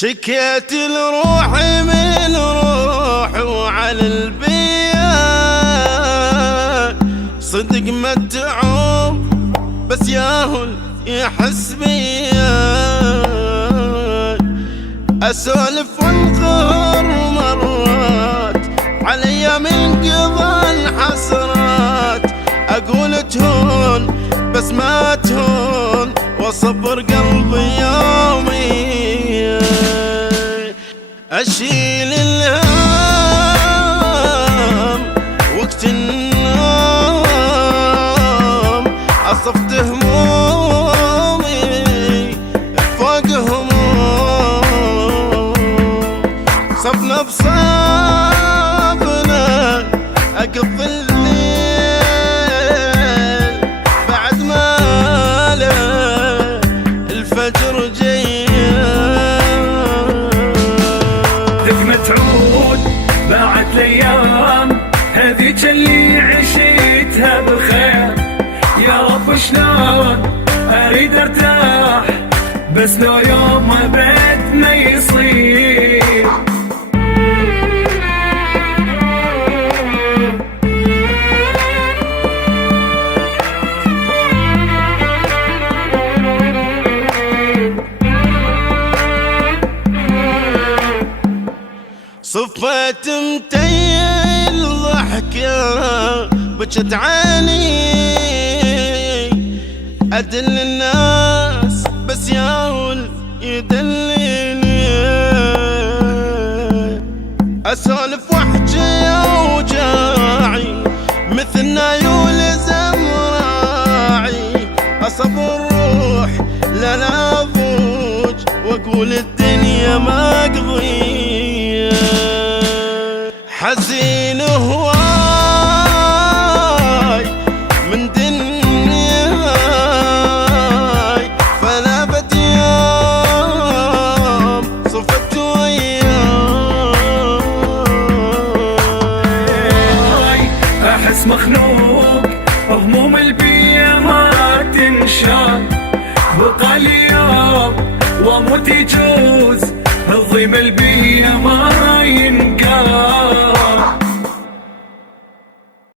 شكيت لروحي من روحي وعلى البيان صدق متعوب بس ياهل يحس بيا. اسولف والقهر مرات علي من قضى الحسرات، اقول تهون بس ما تهون واصبر قلبي يومي. اشيل الهام وقت النوم، اصفت همومي فوق هموم، صفنا بصابنا اقضي الليل بعد ما الفجر جاي. تعود بعد الايام هذيك اللي عشيتها بخير، يا رب شلون اريد ارتاح بس لو يوم ابد ما يصير. صفيت متيل ضحكة بجت عيني، أدل الناس بس ياول يدلني. أسولف واحكي أوجاعي مثل نايول زمراعي، أصبر روح لا أضوج وأقول الدنيا ما قضية. حزين هواي من دنياي فلابد يوم صفت وياي. احس مخنوق هموم البيئة ما تنشال، بقى لي يوم واموت يجوز الضيم البيئة ما ينقال.